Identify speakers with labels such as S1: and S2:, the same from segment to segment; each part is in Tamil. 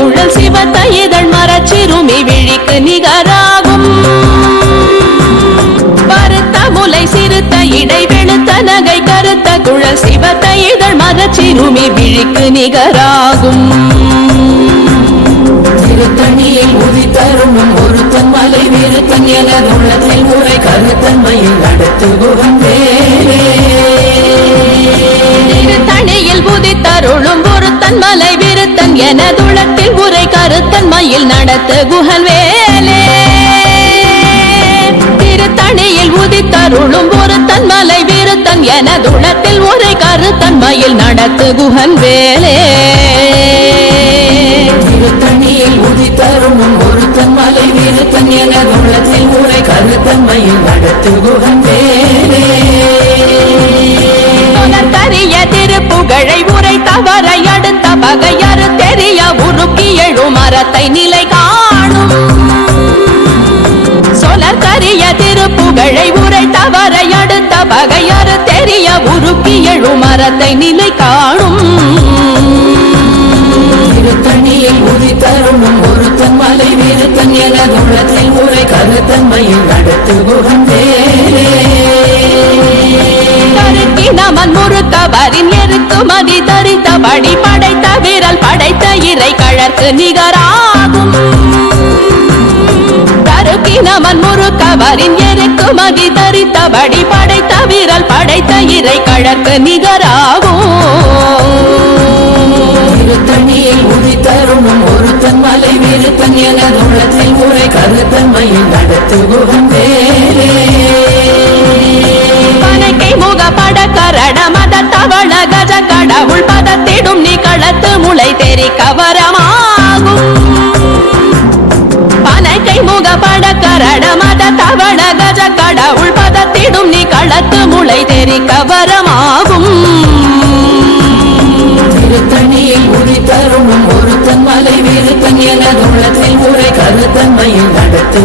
S1: குழல் சிவத்த இதழ் மரச்சிறுமி விழிக்கு நிகராகும். பருத்த முலை சிறுத்த இடை வெளுத்த நகை கருத்த குழல் சிவத்த இதழ் மரச்சிறுமி விழிக்கு நிகராகும்.
S2: திருத்தணியில் உதித்தரும் ஒருத்தன் மலை விருத்தன் கருத்தன்மையில் நடத்து
S1: திருத்தணியில் மலை விருத்தன் எனதுளத்தில் உரை கருத்தன் மயில் நடத்த குகல் வேலே திருத்தணியில் உதித்தருளும் பொருத்தன் மலை விருத்தன் எனதுளத்தில் உரை கருத்தன் மயில் நடத்து குகன் வேலே
S2: திருத்தணியில் உதித்தரும் ஒருத்தன் மலை விருத்தன் எனதுளத்தில் உரை
S1: கருத்தன் மயில் நடத்து குகன் வேலே மரத்தை நிலை காணும். சொலத்தறிய திருப்புகழை உரை தவறை அடுத்த பகையறு தெரிய உருக்கி எழும் மரத்தை நிலை காணும்.
S2: திருத்தணியில் உதித்தரும் ஒருத்தன் மலை விருத்தன் எனதுள்ளத்தில் உரை கருத்தன்மையில் நடத்து குகந்தேலே
S1: கருக்கி நமன் முறுக்கவரின் எருக்குமதி தரித்தபடி படைத்த விரல் படைத்த கழற்கு நிகராகும். கருக்கி நமன் முறுக்கவரின் எருக்குமதி தரித்தபடி படைத்த விரல் படைத்த இறை கழற்கு நிகராகும்.
S2: திருத்தணியில் மலை விருத்தன் உரை கருத்தன்மையில்
S1: பனக்கை கரட மத தவள கஜ கடவுள் பதத்திடும் நிகழத்து முளை தெரி கரட மத தவள கஜ கடவுள் பதத்திடும் நிகழத்து முளை தெரி கவரமாகும்.
S2: திருத்தணியில் உதித்தரும் ஒருத்தன் மலை விருத்தன் எனதுள்ளத்தில் உரை கருத்தன்மையில் நடத்து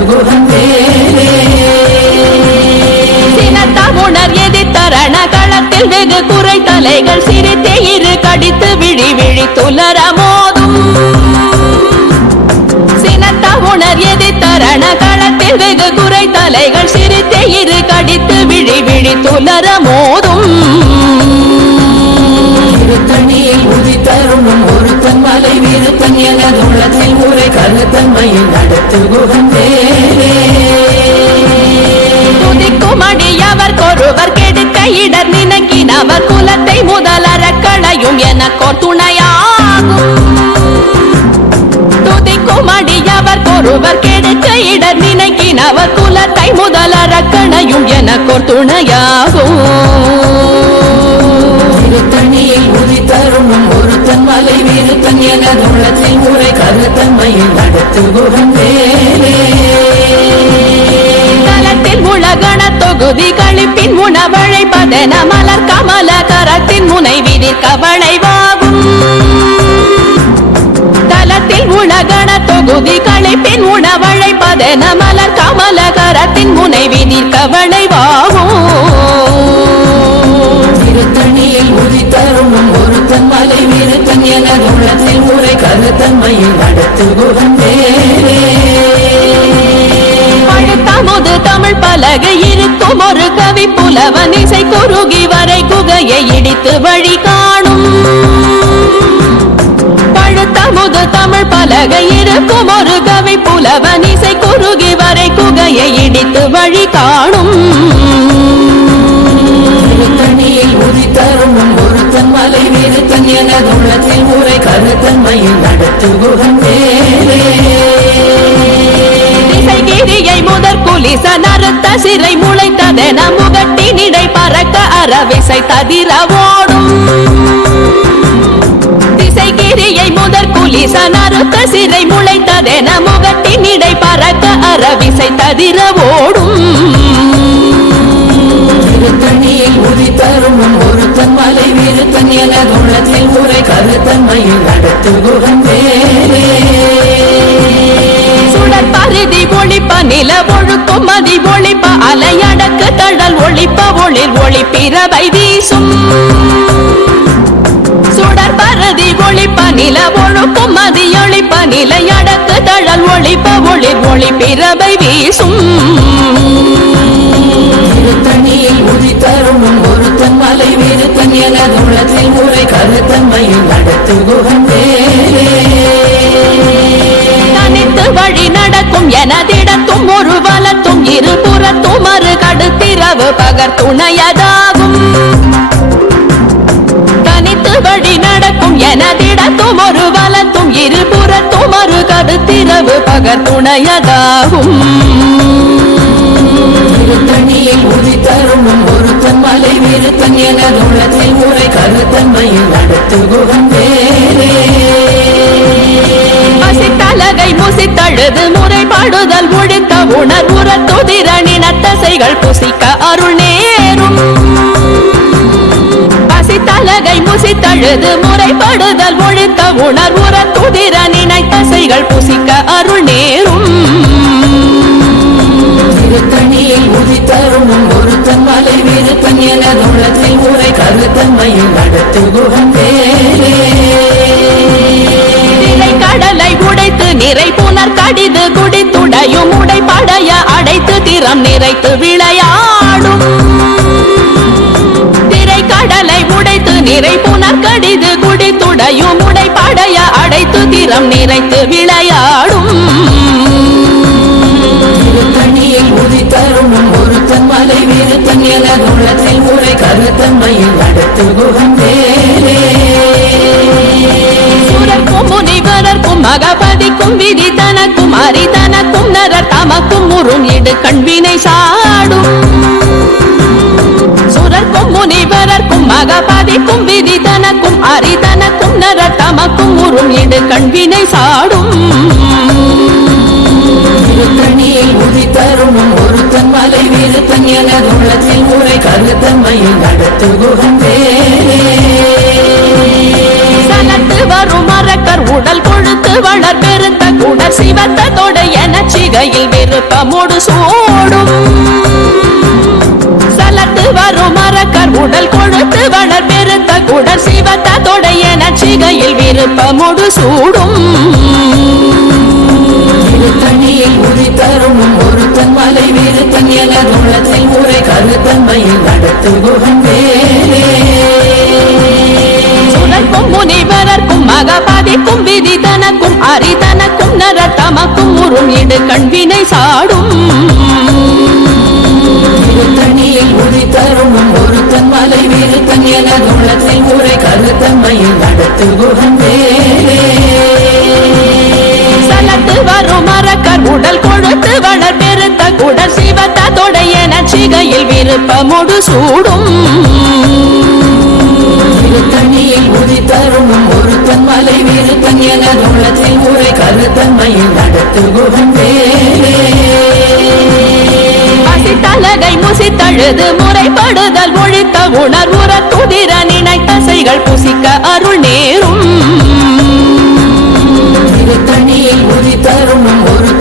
S1: களத்தில் வெகு குறை தலைகள் சிரித்தே இரு கடித்து விழி விழி துலர வெகு குறை தலைகள் சிரித்தே இரு கடித்து விழி விழி துலர மோதும்.
S2: திருத்தணியில் உதித்தரும் ஒருத்தன் மலை விருத்தன் எனதுள்ளத்தில் உரை கருத்தன்மையில் நடத்து குகந்தேலே
S1: துதிக்கும் அடியவர் கொருவர் கெடுக்க இடர் நினைக்கினவர் குலத்தை முதலற களையும் எனக்கோர் துணையாகும் துதிக்கும் அடியவர் கொருவர் கெடுக்க இடர் நினைக்கினவர் குலத்தை முதலற களையும் எனக்கோர் துணையாகும்.
S2: திருத்தணியில் உதித்தரும் ஒருத்தன் மலை விருத்தன் எனதுள்ளத்தில் உரை கருத்தன்மையில் நடத்து குகந்தேலே
S1: தலத்தில் உலகண தொகுதி கழிப்பின் உணவழைப்பதென மலர் கமல கரத்தின் முனை விதிர் கவளைவாகும் தலத்தில் உலகண தொகுதி கழிப்பின் உணவழைப்பதென கரத்தின் முனை விதிர் கவளைவாகும்
S2: திருத்தணியில் உதித்தரும் ஒருத்தன் மலை விருத்தன் எனதுள்ளத்தில் உரை கருத்தன்மையில் நடத்து குகந்தேலே
S1: பழுத்தமுது தமிழ் பலகை இருக்கும் ஒரு கவி புலவன் இசை குறுகி வரை குகையை இடித்து வழி காணும். பழுத்தமுது தமிழ் பலகை இருக்கும் ஒரு கவி புலவன் இசை வரை இடித்து வழி காணும்.
S2: திருத்தணியில் உதித்தரும் ஒருத்தன் மலை விருத்தன் எனதுள்ளத்தில் உரை கருத்தன்மையில் நடத்து குகந்தேலே
S1: திசைகிரியை முதற் குலிச நறுத்த சிறை முளைத்ததென முகட்டினிடை பறக்க அறவிசை ததிர ஓடும் திசைகிரியை முதற் குலிச நறுத்த சிறை முளைத்ததென முகட்டினிடை பறக்க அறவிசை ததிர ஓடும்
S2: திருத்தணியில் உதித்தரும் ஒருத்தன் மலை விருத்தன் எனதுள்ளத்தில் உரை கருத்தன்மையில் வேலே
S1: சுடர் பருதி ஒளிப்ப நில ஒழுக்கும் மதி ஒளிப்ப அலையடக்கு தழல் ஒளிப்ப ஒளிர் ஒளி பிறவை வீசும். சுடர் பருதி நில ஒழுக்கும் மதி ஒளிப்ப நிலையடக்கு தழல் ஒழிப்ப ஒளி ஒளி பிறவை வீசும்.
S2: திருத்தணியில் உதித்தருணும் ஒருத்தன் மலை விருத்தன் எனதுள்ளத்தில் உரை கருத்தன்மையில் நடத்துகுகன் வேலே
S1: தனித்து வழி நடக்கும் எனதிடத்தும் ஒரு வலத்தும் இருபுறத்தும் மறு கடுத்திரவு பகர் துணையதா பகர் துணையதாகும்
S2: திருத்தணியில் உதித்தருணும் ஒருத்தன் மலை விருத்தன் எனதுள்ளத்தில் உரை கருத்தன்மையில் நடத்துகுகன் வேலே
S1: பசித்தலகை முசித்தழுது முறைப்பாடுதல் ஒழிக்க உணர்வுற துதிரணின தசைகள் புசிக்க அருள் நேரும். பசித்தலகை முசித்தழுது முறைப்படுதல் ஒழிக்க உணர்வுற துதிரணின தசைகள் புசிக்க அருள்
S2: உதித்தருணும் ஒருத்தன் மலை விருத்தன் எனதுள்ளத்தில் உரை கருத்தன்மையில் நடத்து வேலே
S1: கடலை உடைத்து நிறை புனர் கடிது குடித்துடையும் உடைப்படைய அடைத்து திறம் நிறைத்து விளையாடும். திரை கடலை உடைத்து நிறை புனர் கடிது குடித்துடையும் உடைப்படைய அடைத்து திறம் நிறைத்து விளையாடும்.
S2: ஒருத்தன் மலை விருத்தன் எனதுள்ளத்தில் உரை கருத்தன்மையில் வேலே
S1: சுரர்க்கும் முனிவரர்க்கும் மகபதிக்கும் விதி தனக்கும் அரிதனக்கும் நரர் தமக்கும் உறும் இடு கண்வினை சாடும். சுரர்க்கும் முனிவரர்க்கும் மகபதிக்கும் விதி தனக்கும் அரிதனக்கும் நரர் தமக்கும் உறும் இடு கண்வினை சாடும்.
S2: திருத்தணியில் ஒருத்தன் மலை விருத்தன் எனதுள்ளத்தில் உரை கருத்தன்மையில் நடத்துகுகன் வேலே
S1: சலத்து வரும் மரக்கர் உடல் கொழுத்து வளர் பெருத்த குடர் சிவத்த தொடை என சிகையில் விருப்பமோடு சூடும். சலத்து வரும் மரக்கர் உடல் கொழுத்து வளர் பெருத்த குடர் சிவத்த தொடை என சிகையில் விருப்பமோடு சூடும்.
S2: திருத்தணியில் உதித்தருணும் ஒருத்தன் மலை விருத்தன் எனதுள்ளத்தில் உரை கருத்தன்மையில் நடத்துகுகன் வேலே
S1: சுடர்க்கும் முனிவரர்க்கும் மகபாதிக்கும் விதி தனக்கும் அரிதனக்கும் நரர் தமக்கும் உறும் இடு கண்வினை சாடும்.
S2: திருத்தணியில் உதித்தருணும் ஒருத்தன் மலை விருத்தன் எனதுள்ளத்தில் உரை கருத்தன்மையில் நடத்துகுகன் வேலே
S1: சலத்து வரும் மரக்கர் உடல் உடல் குடர் நச்சிகையில் தொடையன சிகையில் சூடும்.
S2: தரும் ஒரு தன்மலை விருத்தன் என எனதுள்ளத்தில் உரை கருத்தன்மையில் நடத்து வேலே
S1: முசித்தழுது முறைப்படுதல் ஒழித்த உணர்வுற துதிர நினைத்தசைகள் புசிக்க அருள் நேரும்.
S2: தண்ணியில் உதி தரும்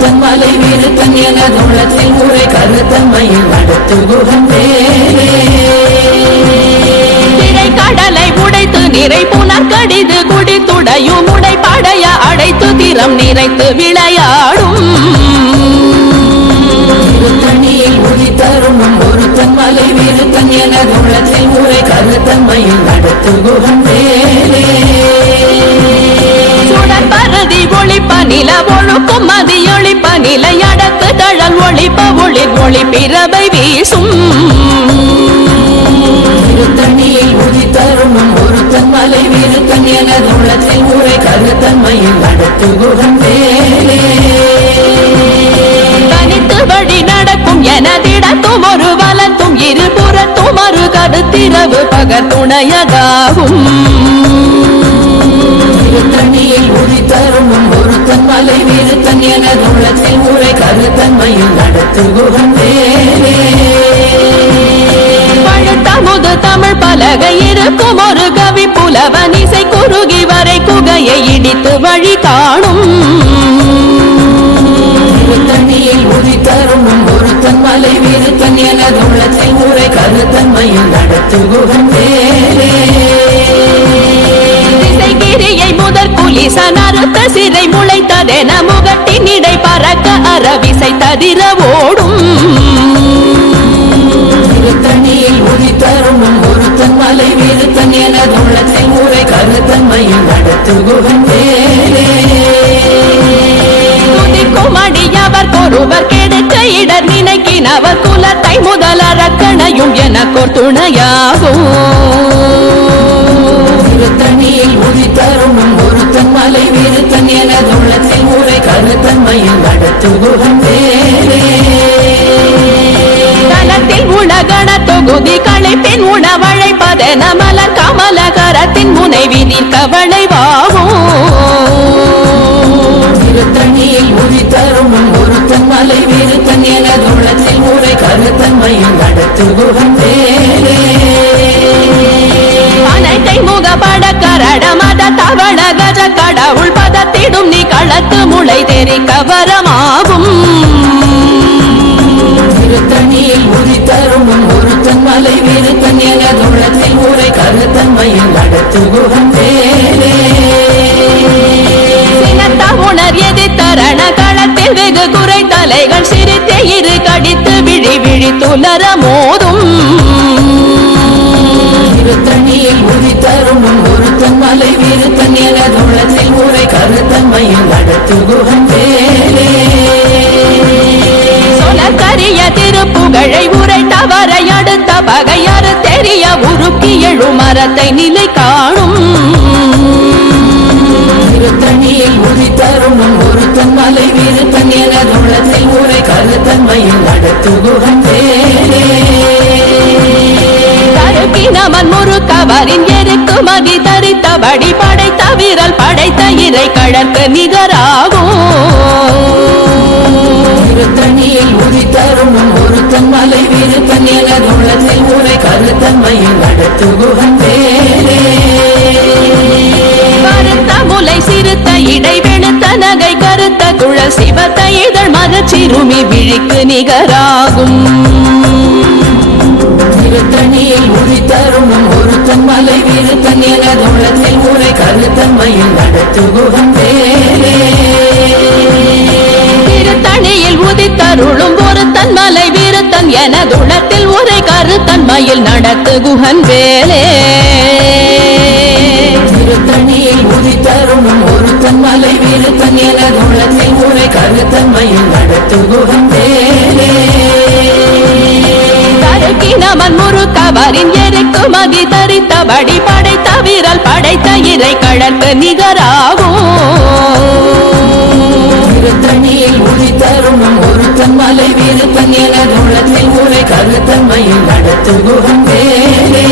S2: ஒருத்தன் மலை விருத்தன் எனதுள்ளத்தில் உரை கருத்தன்மையில் நடத்துகுகன் வேலே
S1: திரை கடலை உடைத்து நிறை புனர் கடிது குடித்துடையும் உடைப்படைய அடைத்து திறம் நிறைத்து விளையாடும்.
S2: திருத்தணியில் உதித்தருணும் ஒருத்தன் மலை விருத்தன் எனதுள்ளத்தில் உரை கருத்தன்மையில் நடத்துகுகன் வேலே
S1: சுடர் பருதி ஒளிப்ப நில ஒழுக்கும் மதி ஒளிப்ப நிலையடக்கு தழல் ஒளிப்ப ஒளிர் ஒளி பிறவை வீசும்.
S2: திருத்தணியில் உதித்தருணும் ஒருத்தன் மலை விருத்தன் எனதுள்ளத்தில் உரை கருத்தன்மையில் நடத்துகுகன் வேலே
S1: தனித்து வழி நடக்கும் எனதிடத்தும் ஒரு வலத்தும் இருபுறத்தும் மறு கடுத்திரவு பகர் துணையதாகும்
S2: திருத்தணியில் உதித்தருணும் ஒருத்தன் மலை விருத்தன் எனதுள்ளத்தில் உரை கருத்தன்மையில் நடத்துகுகன் வேலே
S1: பழுத்தமுது தமிழ் பலகை இருக்கும் ஒரு கவி புலவன் இசை குறுகி வரை குகையை இடித்து வழி காணும்.
S2: திருத்தணியில் உதித்தரும் ஒருத்தன் மலை வீருத்தன் எனது உள்ளத்தில் உரை கருத்தன்மையில் நடத்துகுகன் வேலே
S1: முதற் குலிசன் அறுத்த சிறை முளைத்ததென முகட்டின் இடை பறக்க அறவிசை ததிர ஓடும்.
S2: திருத்தணியில் உதித்தரும் ஒருத்தன் மலை வீருத்தன் எனது உள்ளத்தில் உரை கருத்தன்மையில் நடத்துகுகன் வேலே
S1: துதிக்கும் அடியவர் ஒருவர் கெடுக்க இடர் நினைக்கினவர் குலத்தை முதல் அரக்கணையும் எனக்கோர் துணையாகும்.
S2: திருத்தணியில் உதித்தரும் ஒருத்தன் மலை வீருத்தன் எனது உள்ளத்தில் உரை கருத்தன்மையில் நடத்துகுகன் வேலே
S1: தலத்தில் உலகண தொகுதி களைப்பின் கமலகரத்தின் முனைவி நிற்கவளை
S2: திருத்தணியில் உதித்தரும் ஒருத்தன் மலை வீருத்தன் எனது உள்ளத்தில் உரை கருத்தன்மையில் நடத்துகுகன் வேலே
S1: அனைத்தை முகப்பட கரட மத தவள களத்து முளை தெரிக்க வரமாகும்
S2: திருத்தணியில் உதித்தரும் ஒருத்தன் மலை வீருத்தன் எனது உள்ளத்தில் உரை கருத்தன்மையில் வேலே
S1: சினத்த உணர் எதிர்த்தரண களத்தில் வெகு குறை தலைகள் சிரித்தே இரு கடித்து விழி விழி துலர மோதும்.
S2: நடத்துகுகன் வேலே
S1: சொலக்கரிய திருப்புகழை உரைத்தவரை அடுத்த பகையறு தெரிய உருக்கி எழு மரத்தை நிலை காணும்.
S2: திருத்தணியில் உதித்தரும் ஒருத்தன் மலை வீருத்தன் எனது உள்ளத்தில் உரை கருத்தன்மையில் நடத்துகுகன் வேலே
S1: தருக்கினமன் முறுக்கவரின் எருக்கு மதி தரித்தபடி படைத்த வீரல் படைத்த இறை கழற்கு நிகராகும்
S2: உதித்தரும் ஒருத்தன் மலை வீருத்தன் எனது உள்ளத்தில் உரை கருத்தன்மையில் நடத்துகுகன் வேலே
S1: கருத்த முலை சிறுத்த இடை வெளுத்த நகை கருத்த குழல் சிவத்த இதழ் மரச்சிறுமி விழிக்கு நிகராகும்.
S2: திருத்தணியில் உதித்தரும் ஒருத்தன் மலை வீருத்தன் எனது உள்ளத்தில் உரை கருத்தன்மையில் நடத்துகுகன் வேலே
S1: திருத்தணியில் உதித்தருளும் ஒரு தன்மலை வீரத்தன் எனதுளத்தில் உரை கருத்தன்மையில் நடத்து குகன் வேலே.
S2: திருத்தணியில் உதித்தரும் ஒரு தன்மலை வீருத்தன் எனது உள்ளத்தில் உரை கருத்தன்மையில் நடத்துகுகன் வேலே.
S1: தருக்கினமன் முறுக்கவரின் எருக்கு மதி தரித்தபடி படைத்த வீரல் படைத்த இறை கழற்கு நிகராகும்.
S2: வீருத்தன் எனது உள்ளத்தில் உரை கருத்தன்மையில் நடத்துகுகன் வேலே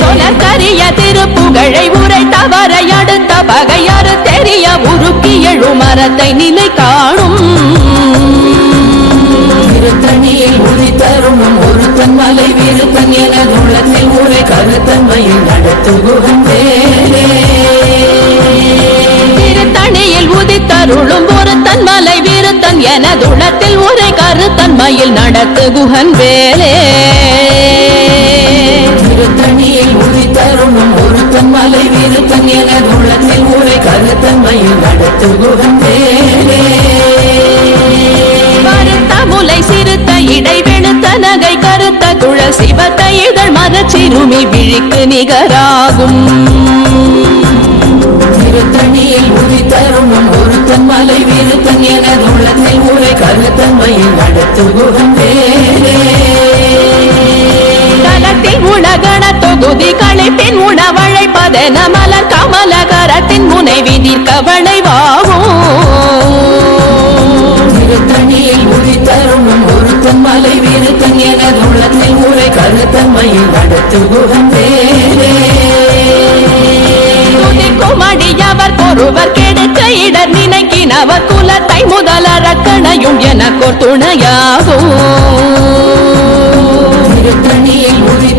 S1: சொலக்கரிய திருப்புகழை உரைத்தவரை அடுத்த பகையறு தெரிய உருக்கி எழு மரத்தை நிலை காணும்.
S2: திருத்தணியில் உதித்தரும் ஒருத்தன் மலை வீருத்தன் எனது உள்ளத்தில் உரை கருத்தன்மையில் நடத்துகுகன் வேலே
S1: திருத்தணியில் உதித்தருளும் எனதுளத்தில் உரை கருத்தன்மையில் நடத்து குஹன் வேலே.
S2: திருத்தணியில் உதித்தரும் ஒருத்தன் மலை வீருத்தன் எனது உள்ளத்தில் உரை கருத்தன்மையில் நடத்துகுகன் வேலே.
S1: கருத்த முலை சிறுத்த இடை வெளுத்த நகை கருத்த குழல் சிவத்த இதழ் மரச்சிறுமி விழிக்கு நிகராகும்.
S2: திருத்தணியில் உதித்தரும் ஒருத்தன் மலை வீருத்தன் எனது உள்ளத்தில் உரை கருத்தன்மையில் நடத்துகுகன் வேலே
S1: தலத்தில் உலகண தொகுதி களைப்பின் உணவழைப்பதென மலர் கமலகரத்தின் முனைவி நிற்கவளை
S2: திருத்தணியில் உதித்தரும் ஒருத்தன் மலை வீருத்தன் எனது உள்ளத்தில் உரை கருத்தன்மையில் நடத்துகுகன் வேலே
S1: குமடியவர் ஒருவர் கிடைத்த இடர் நினைக்கினவர் குலத்தை முதல ரக்கணையும் எனக்கோர் துணையாகும்
S2: திருத்தணியில்
S1: உரி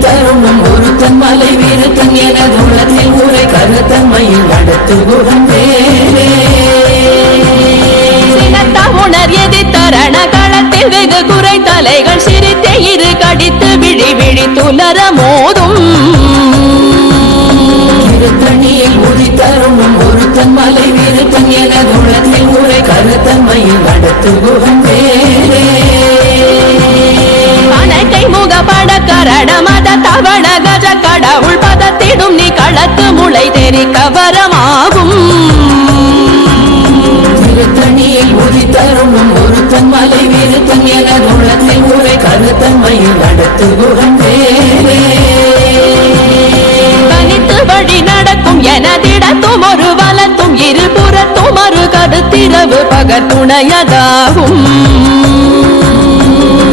S1: களத்தில் வெகு குறை தலைகள் சிரித்தே இரு கடித்து விழி விழி துலரா
S2: என குணத்தில் உரை கருத்தன்மையில் நடத்து குகந்தேரே
S1: அனைத்தை முகப்பட கரட மத தவண கஜ கடவுள் பதத்திடும் நீ களத்து முளை தெரி கவரமாகும்.
S2: திருத்தணியில் உதித்தருணும் ஒருத்தன் மலை வீரத்தன் என குணத்தில் உரை கருத்தன்மையில் நடத்து குகந்தேரே
S1: கருத்திரவு பகத்துணையதாகும்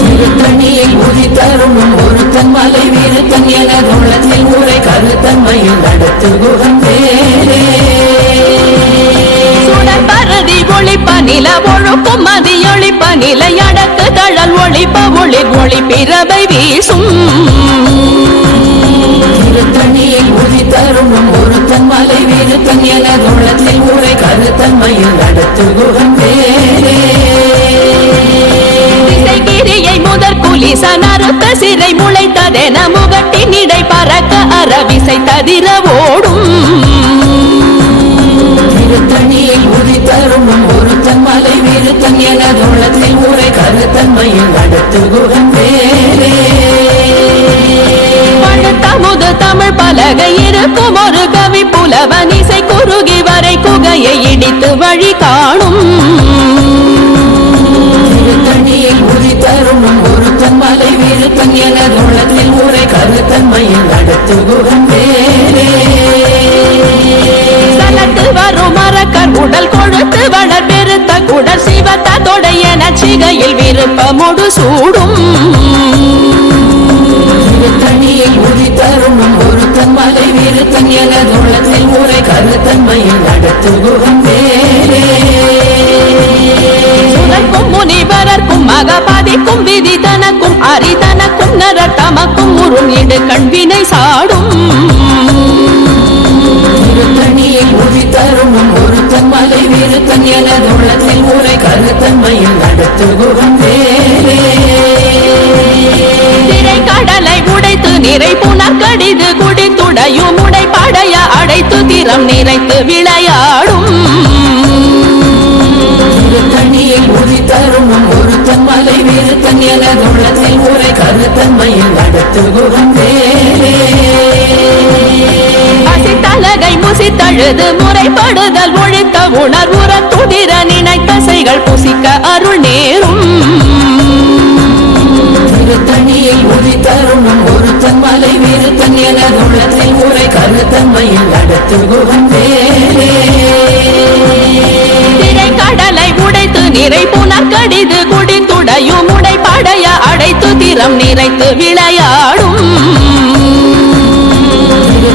S2: திருத்தணியில் உதித்தருணும் ஒருத்தன் மலை வீரத்தன் என குணத்தில் உரை கருத்தன்மையில் நடத்து
S1: சுடர் பரதி ஒளிப்ப நில ஒழுக்கும் மதி ஒளிப்ப நிலை அடக்கு தழல் ஒளிப்ப ஒளி ஒளி பிறவை வீசும்.
S2: திருத்தணியில் உதித்தருணும் ஒருத்தன் மலை வீரத்தன் என குணத்தில் உரை கருத்தன்மையில் நடத்து குகந்தேரே
S1: திசைகிரியை முதற் குலிச நறுத்த சிறை முளைத்ததென முகட்டின் இடை பறக்க அறவிசை ததிர ஓடும்.
S2: திருத்தணியில் உதித்தருணும் ஒருத்தன் மலை வீரத்தன் என குணத்தில் உரை கருத்தன்மையில் நடத்து குகந்தேரே
S1: பழுத்தமுது தமிழ் பலகை இருக்கும் ஒரு கவி புலவன் இசை குறுகி வரை குகையை இடித்து வழி காணும்.
S2: திருத்தணியில் உதித்தருணும் ஒருத்தன் மலை வீரத்தன் என குணத்தில் உரை கருத்தன்மையில் நடத்து
S1: சலத்து வரும் மரக்கர் உடல் கொழுத்து வளர் பெருத்த குடல் சிவத்த தொடையன சிகையில் விருப்பமுடு சூடும்.
S2: உதித்தருணும் ஒருத்தன் மலை வீரத்தன் என குணத்தில் உரை கருத்தன்மையில் நடத்து குகந்தேரே
S1: முனிவரர்க்கும் மகபாதிக்கும் விதி தனக்கும் அரிதனக்கும் நரர் தமக்கும் உறும் இடு கண்வினை சாடும்.
S2: திருத்தணியில் உதித்தருணும் ஒருத்தன் மலை வீரத்தன் என குணத்தில் உரை கருத்தன்மையில் நடத்து குகந்தேரே
S1: திரை கடலை உடைத்து நிறை புனர் கடிது குடித்துடையும் உடை படைய அடைத்து திறம் நிறைத்து விளையாடும்.
S2: திருத்தணியில் உதித்தருணும் ஒருத்தன் மலை வீரத்தன் என குணத்தில் உரை கருத்தன்மையில் நடத்து குகந்தேரே
S1: பசித்தலகை முசித்தழுது முறைப்படுதல் ஒழித்த உணர்வுற துதிர நினைத்தசைகள் புசிக்க அருள் நேரும்.
S2: உதி தருணம் ஒருத்தன் மலை வீருத்தன் எனது உள்ளத்தில் உரை கருத்தன்மையில் அடுத்து குகந்தேரே
S1: திரை கடலை உடைத்து நிறை புனர் கடிது குடித்துடையும் உடை படைய அடைத்து திறம் நிறைத்து விளையாடும்.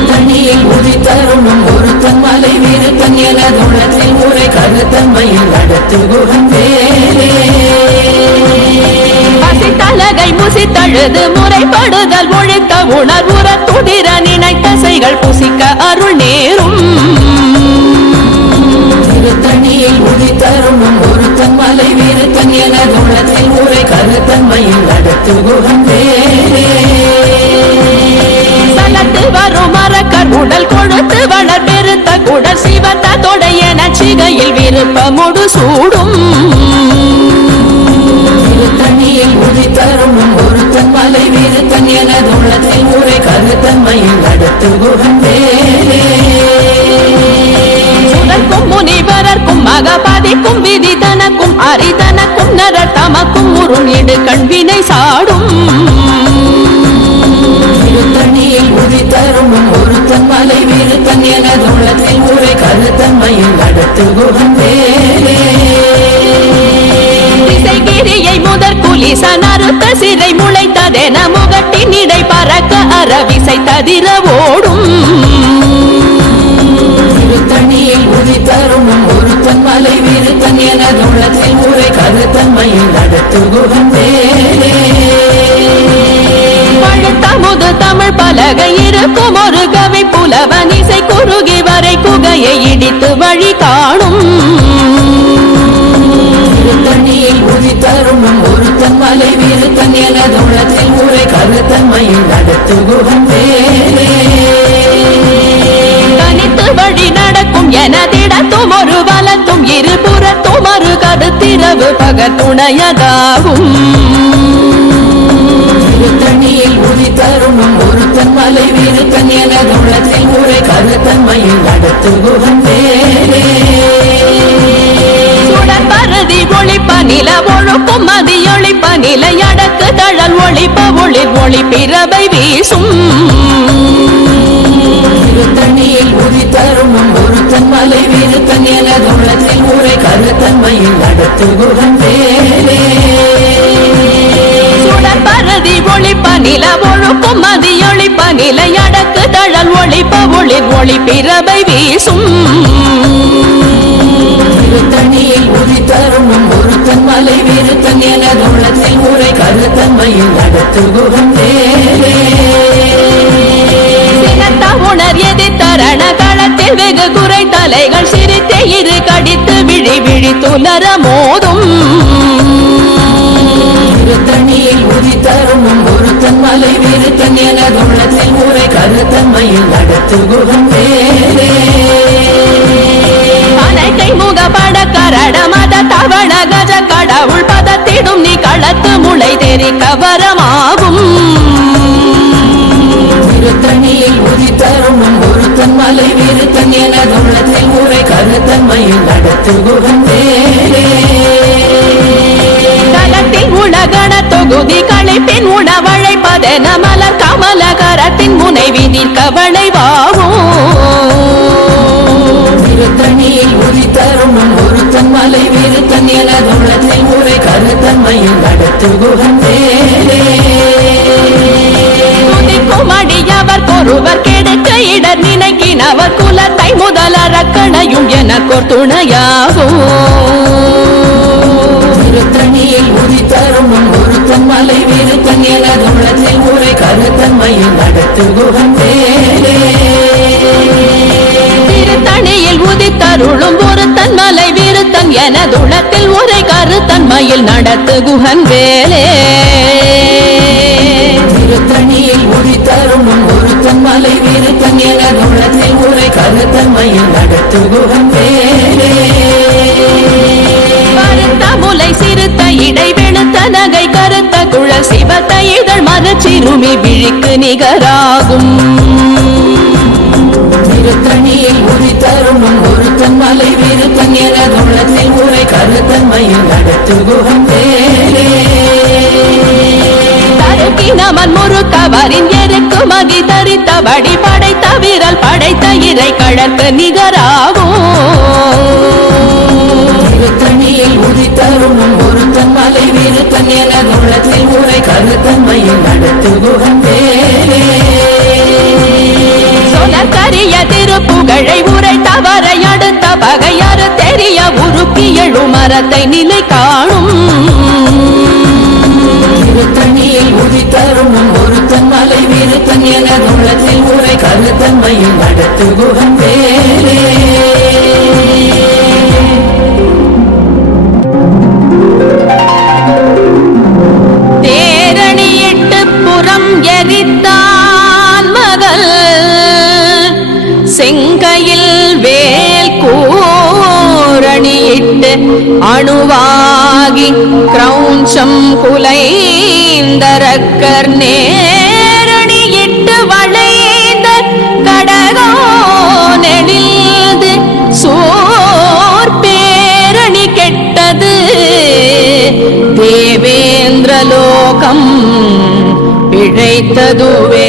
S2: தனியில் உதி தருணம் ஒருத்தன் மலை வீருத்தன் எனது உள்ளத்தில் உரை கருத்தன்மையில் நடத்து குகந்தேரே
S1: பசித்தலகை முசித்தழுது முறைப்படுதல் ஒழித்த உணர்வுற துதிர நினைத்தசைகள் புசிக்க அருள் நேரும்.
S2: திருத்தணியில் உதித்தருணும் ஒருத்தன் மலை வீரத்தன் என குணத்தில் உரை கருத்தன்மையில் நடத்து
S1: சலத்து வரும் மரக்கர் உடல் கொழுத்து வளர் பெருத்த குடல் சிவத்த தொடையன சிகையில் விருப்பமுடு சூடும்.
S2: திருத்தணியில் உதித்தருணும் ஒருத்தன் மலை வீரத்தன் என குணத்தில் உரை கருத்தன்மையில் குகந்தேரே
S1: சுடர்க்கும் முனிவரர்க்கும் மகபாதிக்கும் விதி தனக்கும் அரிதனக்கும் நரர் தமக்கும் இடு கண்வினை சாடும்.
S2: திருத்தணியில் உதித்தருணும் ஒருத்தன் மலை வீரத்தன் என குணத்தில் உரை கருத்தன்மையில் நடத்து குகந்தேரே
S1: திசைகிரியை முதற் குலிச நறுத்த சிறை முளைத்ததென முகட்டின் இடை பறக்க அறவிசை ததிர ஓடும்.
S2: திருத்தணியில் உதித்தருணும் ஒருத்தன் மலை வீரத்தன் என குணத்தில் உரை கருத்தன்மையில் நடத்து குகந்தேரே
S1: பழுத்தமுது தமிழ் பலகை இருக்கும் ஒரு கவி புலவன் இசை குறுகி வரை குகை குகையை இடித்து வழி காணும்.
S2: திருத்தணியில் உதித்தரும் ஒருத்தன் மலை வீருத்தன் எனது உள்ளத்தில் உரை கருத்தன்மையில் நடத்து குகந்தேனே
S1: தனித்து வழி நடக்கும் எனதிடத்தும் ஒரு வலத்தும் இருபுறத்தும் ஒரு கருத்திரவு பகத்துணையதாகும்
S2: திருத்தணியில் உதித்தரும் ஒருத்தன் மலை வீருத்தன் எனது உள்ளத்தில் உரை கருத்தன்மையில் நடத்து
S1: சுடர் நில ஒழுக்கும் மதி ஒளிப்ப நிலை அடக்கு தழல் ஒழிப்ப ஒளிர் ஒளி பிறவை வீசும் தண்ணியில்
S2: திருத்தணியில் உதித்தரும் ஒருத்தன் மலை வீறு எனது உள்ளத்தில் ஊரை கருத்தன்மையில் நடத்து குகந்தேனே
S1: சுடர் ஒளிப்ப நில ஒழுக்கும் மதி ஒளிப்ப நிலை அடக்கு தழல் ஒளிப்ப ஒளிர் ஒளி பிறவை வீசும்.
S2: திருத்தணியில் உதித்தரும் ஒருத்தன் மலை வீருத்தன் எனது உள்ளத்தில் உரை கருத்தன்மையில் நடத்து
S1: சினத்த உணர் எதிர்த்தரண களத்தில் வெகு குறை தலைகள் சிரித்தே இரு கடித்து விழி விழி துலர மோதும்.
S2: திருத்தணியில் உதித்தரும் ஒருத்தன் மலை வீருத்தன் எனது உள்ளத்தில் உரை கருத்தன்மையில் நடத்து குகந்தேனே
S1: களத்து முளை தெரி கவரமாகும்.
S2: திருத்தணியில் உதித்தரும் ஒருத்தன் மலை வீருத்தன் எனது உள்ளத்தில் உரை கருத்தன்மையில் நடத்து குகந்தேனே
S1: தலத்தில் உலகண தொகுதி களைப்பின் உணவழைப்பதென மலர் கமல கரத்தின் முனைவி நிற்க வளைவாகும்
S2: திருத்தணியில் உதித்தரும் ஒருத்தன் மலை வீருத்தன் எனது உள்ளத்தில் உரை கருத்தன்மையில் நடத்து
S1: துதிக்கும் அடியவர் ஒருவர் கெடுக்க இடர் நினைக்கினவர் குலத்தை முதலறக்கணையும் எனக்கோர் துணையாகும்.
S2: திருத்தணியில் உதித்தரும் ஒருத்தன் மலை வீருத்தன் எனது உள்ளத்தில் உரை கருத்தன்மையில் நடத்து குகந்தேனே
S1: திருத்தணியில் உதித்தருளும் ஒருத்தன் மலை விருத்தன் எனதுளத்தில் உரை கருத்தன்மையில் நடத்து குகன் வேலே.
S2: திருத்தணியில் உதித்தரும் ஒருத்தன் மலை வீருத்தன் எனது உள்ளத்தில் உரை கருத்தன்மையில் நடத்து
S1: முலை சிறுத்த இடை வெளுத்த நகை கருத்த குழல் சிவத்த இதழ் மரச்சிறுமி விழிக்கு நிகராகும்.
S2: எனது உள்ளத்தில் உரை கருத்தன்மையில் நடத்து குகந்தேனே
S1: தருக்கினமன் முறுக்கவரின் எருக்கு மதி தரித்த வடி படைத்த விரல் படைத்த இறை கழற்கு நிகராகும்.
S2: திருத்தணியில் உதித்தரும் ஒருத்தன் மலை வீருத்தன் எனது உள்ளத்தில் உரை கருத்தன்மையில் நடத்து குகந்தேனே
S1: சொலக்கரிய திருப்புகழை உரை தவறை அடுத்த பகையாறு தெரிய உருக்கி எழு மரத்தை நிலை காணும்?
S2: திருத்தணியில் உதித்தரும் ஒருத்தன் மலை வீருத்தன் எனது உள்ளத்தில் உரை கருத்தன்மையில் நடத்து குகந்தேனே
S1: தேரணியிட்டு கிரௌஞ்சம் குலைந்தரக்கர் நேரணியிட்டு வளைந்த கடகோ நெடில்து சோர் பேரணி கெட்டது. தேவேந்திரலோகம் பிழைத்ததுவே.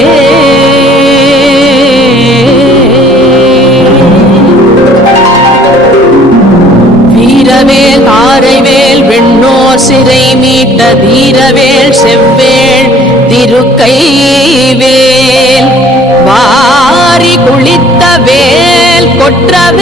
S1: வேல் வாரி குளித்த வேல் கொற்றவேல்